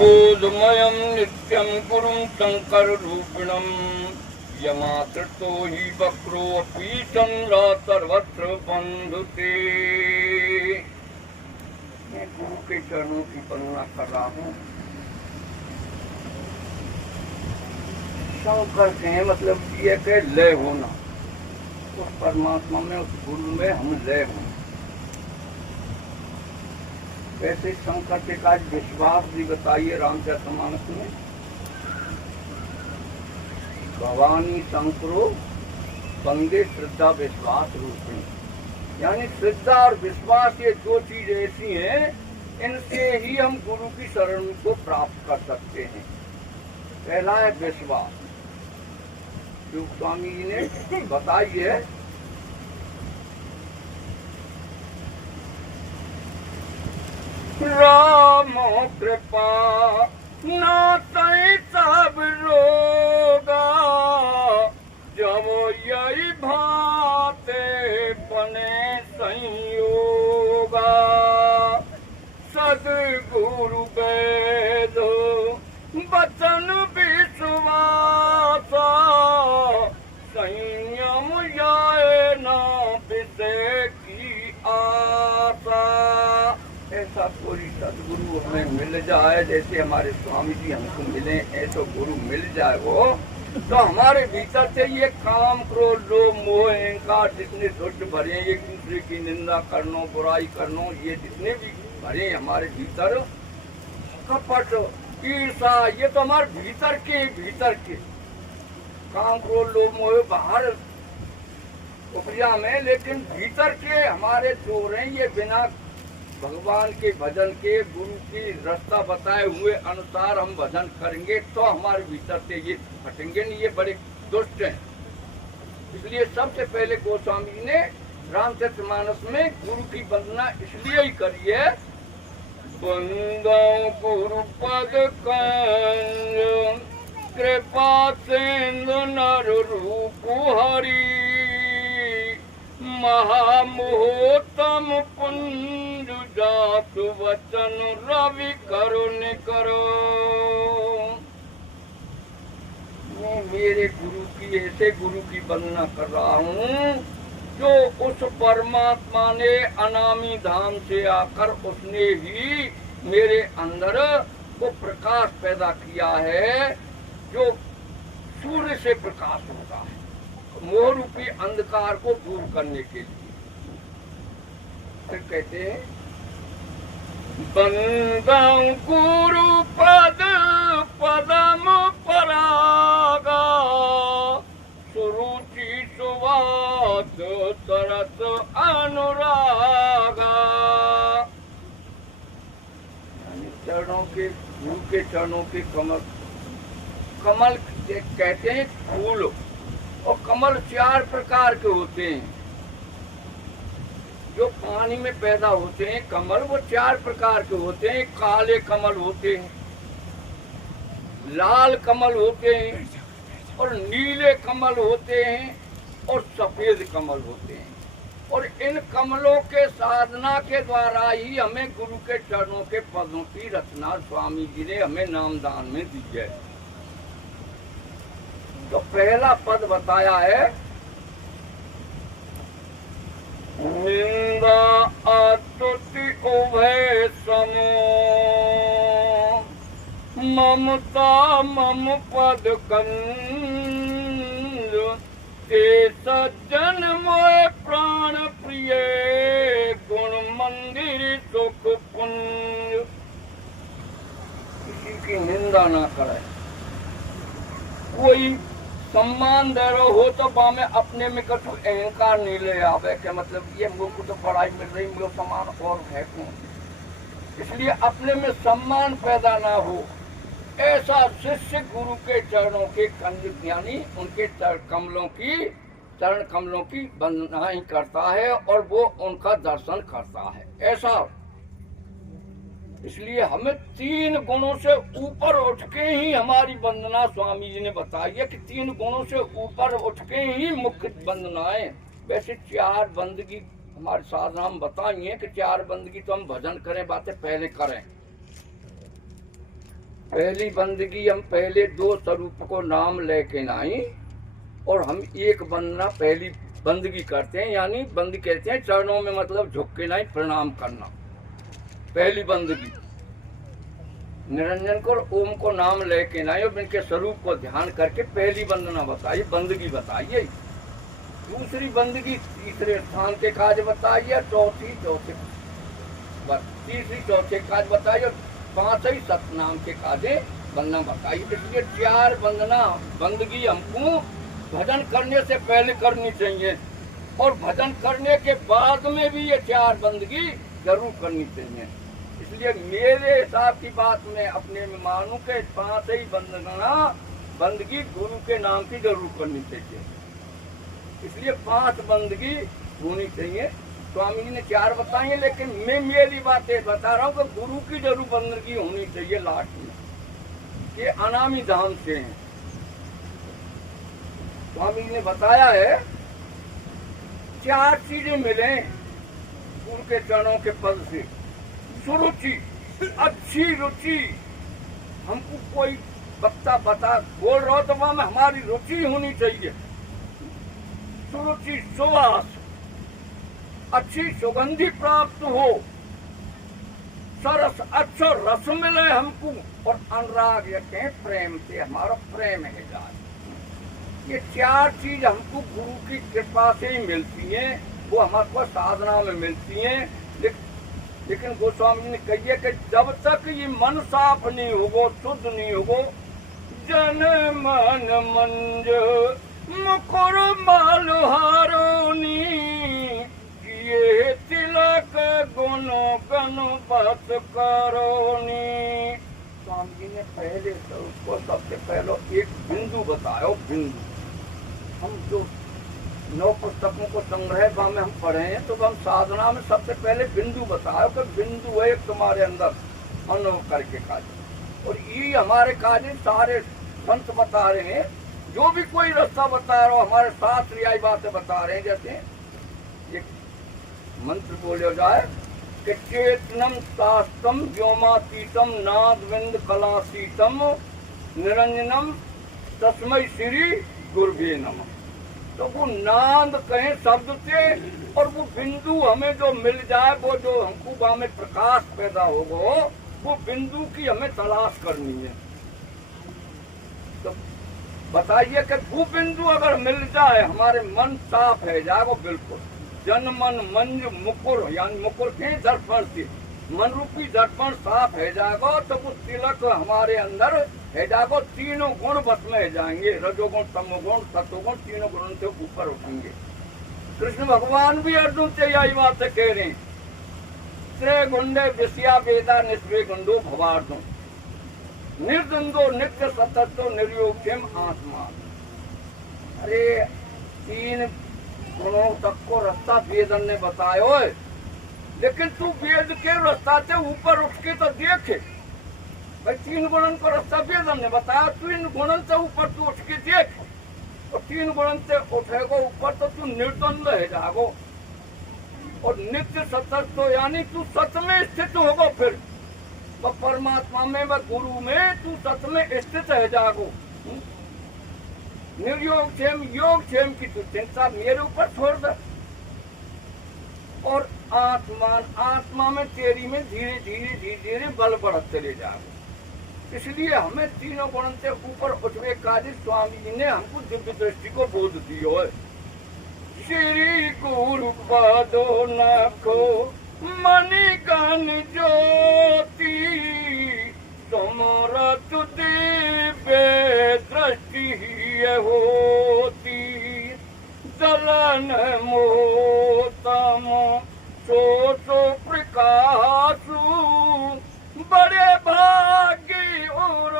बोधमयं नित्यं गुरुं शङ्कररूपिणं यमात्रतो हि वक्रोऽपि चन्द्रः सर्वत्र बन्धुते। मैं गुरु के चरणों की वंदना कर रहा हूँ। शंकर के मतलब ये कि लय होना, उस परमात्मा में, उस गुरु में हम लय हों। वैसे शंकर के का विश्वास भी बताइए रामचरितमानस में। भवानी शंकरो बंदे श्रद्धा विश्वास रूपिणी, यानी श्रद्धा और विश्वास ये दो चीज ऐसी हैं, इनसे ही हम गुरु की शरण को प्राप्त कर सकते हैं। पहला है विश्वास, जो स्वामी जी ने बताई है। राम कृपा नातई सब रोगा, जब यही भाते बने संयोगा। सदगुरु वेद वचन विश्वास, संयम जाए ना विषय की आशा। ऐसा कोई सदगुरु हमें मिल जाए, जैसे हमारे स्वामी जी हमको मिले, ऐसा गुरु मिल जाए वो, तो हमारे भीतर से ये काम, क्रोध, लोभ, मोह, अहंकार जितने दुष्ट भरे, एक दूसरे की निंदा करनो, बुराई करनो, ये जितने भी भरे हमारे भीतर, कपट, ईर्षा, ये तो हमारे भीतर के काम, क्रोध, लोभ, मोह बाहर उपजा में, लेकिन भीतर के हमारे चोर हैं। ये बिना भगवान के भजन के, गुरु की रास्ता बताए हुए अनुसार हम भजन करेंगे तो हमारे भीतर से ये हटेंगे नहीं, ये बड़े दुष्ट हैं। इसलिए सबसे पहले गोस्वामी जी ने रामचरितमानस में गुरु की वंदना इसलिए ही करी है। वंदो गुरु पद कंज, कृपा सिंधु नर रूप हरि, महामोहतम पुंज जातु वचन रवि करुण करो। मैं मेरे गुरु की, ऐसे गुरु की वंदना कर रहा हूँ जो उस परमात्मा ने अनामी धाम से आकर उसने ही मेरे अंदर वो प्रकाश पैदा किया है, जो सूर्य से प्रकाश होता है, मोह रूपी अंधकार को दूर करने के लिए। फिर कहते हैं बंदा गुरु पद पदम परागा, सुरुचि सुवाद तरस अनुरागा। चरणों के, गुरु के चरणों के कमल, कमल कहते हैं फूल, और कमल 4 प्रकार के होते हैं। जो पानी में पैदा होते हैं कमल, वो 4 प्रकार के होते हैं। काले कमल होते हैं, लाल कमल होते हैं, और नीले कमल होते हैं, और सफेद कमल होते हैं। और इन कमलों के साधना के द्वारा ही हमें गुरु के चरणों के पदों की रचना स्वामी जी ने हमें नामदान में दी है। तो पहला पद बताया है, निंदा अतुति उभय समो, ममता मम पद कंज, ते सज्जन मोए प्राण प्रिय, गुण मंदिर सुख पुंज। किसी की निंदा ना करे, कोई सम्मान दे रहा हो तो बामे अपने में कछु अहंकार नहीं ले आवे के मतलब ये मुझको तो पढ़ाई मिल रही, मुझे सम्मान और है कौन। इसलिए अपने में सम्मान पैदा ना हो, ऐसा शिष्य गुरु के चरणों के कंज यानी उनके चरण कमलों की वंदना ही करता है और वो उनका दर्शन करता है, ऐसा। इसलिए हमें 3 गुणों से ऊपर उठ के ही हमारी वंदना, स्वामी जी ने बताई है कि 3 गुणों से ऊपर उठ के ही मुख्य वंदनाएं। वैसे 4 बंदगी हमारे साधना हम बताइए कि 4 बंदगी तो हम भजन करें, बातें पहले करें। पहली बंदगी हम पहले दो स्वरूप को नाम लेके नाई और हम एक वंदना पहली बंदगी करते हैं, यानी बंद कहते हैं चरणों में, मतलब झुक के नहीं प्रणाम करना। पहली बंदगी निरंजन को ओम को नाम लेके नाई और इनके स्वरूप को ध्यान करके पहली वंदना बताइए, बंदगी बताइए। दूसरी बंदगी तीसरे स्थान के काज बताइए, चौथी चौथे, तीसरी चौथे काज बताइए, और पांचवी सतनाम के काजे वंदना बताइए। इसलिए चार वंदना बंदगी हमको भजन करने से पहले करनी चाहिए और भजन करने के बाद में भी ये चार बंदगी जरूर करनी चाहिए। इसलिए मेरे हिसाब की बात मैं अपने में मानूं कि पांच ही वंदना बंदगी गुरु के नाम की जरूर करनी चाहिए। इसलिए पांच बंदगी होनी चाहिए। स्वामी जी ने चार बताई है, लेकिन मैं मेरी बातें बता रहा हूँ कि गुरु की जरूर बंदगी होनी चाहिए लास्ट में, कि अनामी धाम से हैं। स्वामी जी ने बताया है चार चीजें मिले गुरु के चरणों के पद से। सुरुचि, अच्छी रुचि, हमको कोई वक्ता बता बोल रहा हो तो वहां में हमारी रुचि होनी चाहिए। सुरुचि, सुवास, अच्छी सुगंधि प्राप्त हो, सरस अच्छा रस मिले हमको, और अनुराग यके प्रेम से हमारा प्रेम है जाए। ये चार चीज हमको गुरु की कृपा से ही मिलती हैं, वो हमारे को साधना में मिलती हैं। लेकिन गोस्वामी ने कही है कि जब तक ये मन साफ नहीं होगो, शुद्ध नहीं होगो, जन मन मंज मुकुर मालहारोनी, ये तिलक गुण गण बस करोनी। स्वामी जी ने पहले तो उसको सबसे पहले एक बिंदु बताओ। बिंदु हम जो 9 पुस्तकों को संग्रह में हम पढ़े हैं, तो हम साधना में सबसे पहले बिंदु बताओ कि बिंदु है तुम्हारे अंदर अनुभव करके काज। और ये हमारे काज सारे संत बता रहे हैं, जो भी कोई रास्ता बता रहा हो, हमारे साथ रियाई बातें बता रहे हैं। जैसे एक मंत्र बोले जाए कि चेतनम शास्त्रम व्योमातीतम नादविंद कलासीतम निरंजनम तस्मै श्री गुरुवे नमः। तो वो नाद कहें शब्द से, और वो बिंदु हमें जो मिल जाए, वो जो हमको वहां में प्रकाश पैदा होगा, वो बिंदु की हमें तलाश करनी है। तो बताइए कि वो बिंदु अगर मिल जाए, हमारे मन साफ है जाएगा बिल्कुल। जन मन मंज मुकुर, यानी मुकुर के दर्पण से मन रूपी दर्पण साफ है जाएगा, तो वो तिलक हमारे अंदर है जाएगा। तीनों गुण बस में है जाएंगे, रजोगुण तमोगुण सत्वगुण, तीनों गुणों से ऊपर उठेंगे। कृष्ण भगवान भी अर्जुन से यही बात कह रहे हैं, त्रे गुंडे विषया वेदा निष्वे गुंडो भवार्दो निर्द्वंदो नित्य सततो निर्योग्यम आत्मा। अरे तीन गुणों तक को रास्ता वेदन ने बताया है, लेकिन तू वेद के रास्ता से ऊपर उठ के तो देखे भाई। तीन गुणन को रास्ता वेदन ने बताया, तीन गुणन से ऊपर तू उठ के देख, और तीन गुणन से उठेगा ऊपर तो तू निर्द्वंद है जागो, और नित्य सततो यानी तू सत में स्थित होगा। फिर वह परमात्मा में, वह गुरु में तू सत में स्थित है जागो। निर्योग क्षेम योग क्षेम की तू चिंता मेरे ऊपर छोड़ दे, और आत्मा में तेरी में धीरे धीरे धीरे धीरे बल बढ़त चले जाओ। इसलिए हमें तीनों गुणों से ऊपर उठवे काजी स्वामी जी ने हमको दिव्य दृष्टि को बोध दियो है। श्री गुरु पदो नखो मणि गण ज्योति, तुमरा दिव्य दृष्टि होती, दलन मोतम सो प्रकाशु, बड़े भाग्य और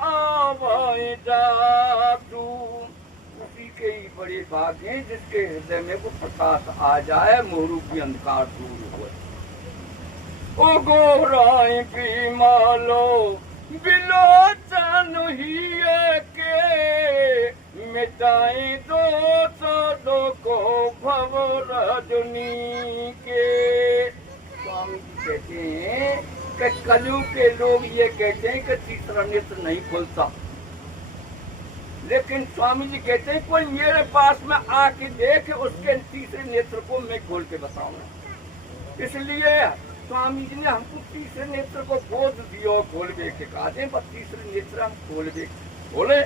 आवाई जादू। उसी के ही बड़े भाग्य हैं जिसके हृदय में वो प्रकाश आ जाए, मोरू की अंधकार दूर हो। ओ गोराई भी मालो बिलोचन ही के, मिटाई दो को भव रजनी के। स्वामी जी कहते हैं कि कलयुग के लोग ये कहते हैं कि तीसरा नेत्र नहीं खुलता, लेकिन स्वामी जी कहते हैं कोई मेरे पास में आके देख, उसके तीसरे नेत्र को मैं खोल के बताऊंगा। इसलिए स्वामी जी ने हमको तीसरे नेत्र को बोध दियो, खोल के कहा दे, बस तीसरे नेत्र हम खोले,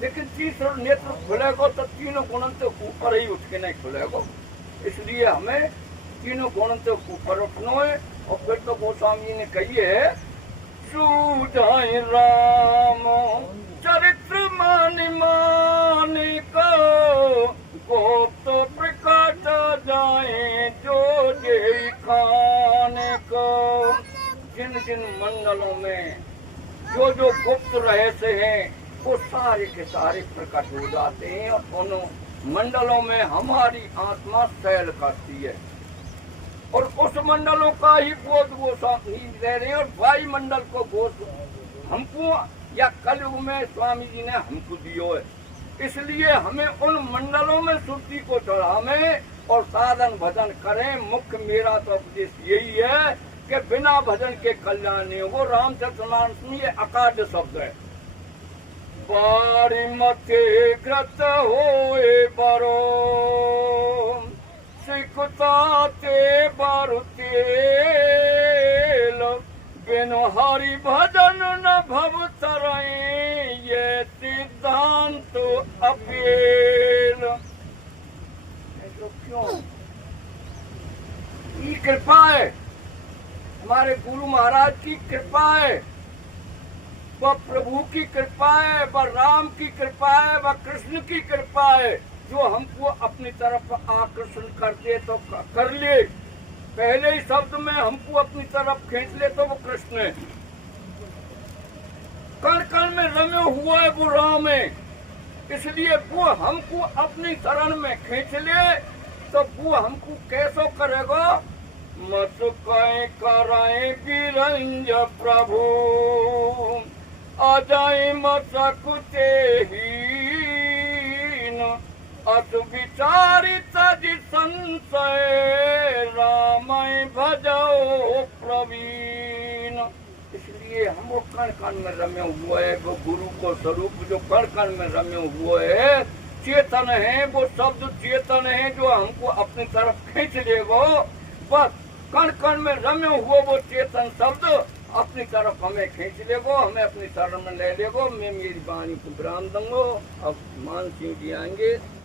लेकिन तीसरा नेत्र खुलेगा तो तीनों गुणन से ऊपर ही उठ के नहीं खुलेगा। इसलिए हमें तीनों गुणन से ऊपर उठना है। और फिर तो गोस्वामी जी ने कही है, सूझाए राम चरित्र मान को, गोप्त प्रकट जाए जो जे खान को। जिन जिन मंडलों में जो जो गुप्त रहस्य हैं वो सारे के सारे प्रकट हो जाते हैं, और उन मंडलों में हमारी आत्मा सैर करती है, और उस मंडलों का ही बोध वो दे रहे हैं। और वायुमंडल को बोध हमको या कलयुग में स्वामी जी ने हमको दियो है। इसलिए हमें उन मंडलों में सुरती को चढ़ावें और साधन भजन करें। मुख्य मेरा तो उपदेश यही है कि बिना भजन के कल्याण नहीं हो। रामचरितमानस में ये अकाद्य शब्द है, बारी मथे ग्रत होए बरो, सिकुता ते बारु तेल, बिन हरि भजन न भव तरई, ये सिद्धांत अपेल। तो क्यों? ये कृपा है, हमारे गुरु महाराज की कृपा है, वह प्रभु की कृपा है, वह राम की कृपा है, वह कृष्ण की कृपा है, जो हमको अपनी तरफ आकर्षण करते तो कर ले। पहले ही शब्द में हमको अपनी तरफ खींच ले तो वो कृष्ण है। कण कण में रमे हुआ है वो राम है। इसलिए वो हमको अपनी शरण में खींच ले तो वो हमको कैसो करेगा? मत कहीं कराए बिरंज प्रभु, आ जाए मसकुते हीन, अत विचारित संशय, रामय भजो प्रवीण। इसलिए हम वो कण कण में रमे हुए है, वो गुरु को स्वरूप जो कण कण में रमे हुए है, चेतन है, वो शब्द चेतन है जो हमको अपनी तरफ खींच लेगो। बस कण कण में रमे हुए वो चेतन शब्द अपनी तरफ हमें खींच लेगो, हमें अपनी शरण में ले लेगो। मैं मेरी वाणी को विराम दूंगा। अब मान सिंह जी आएंगे।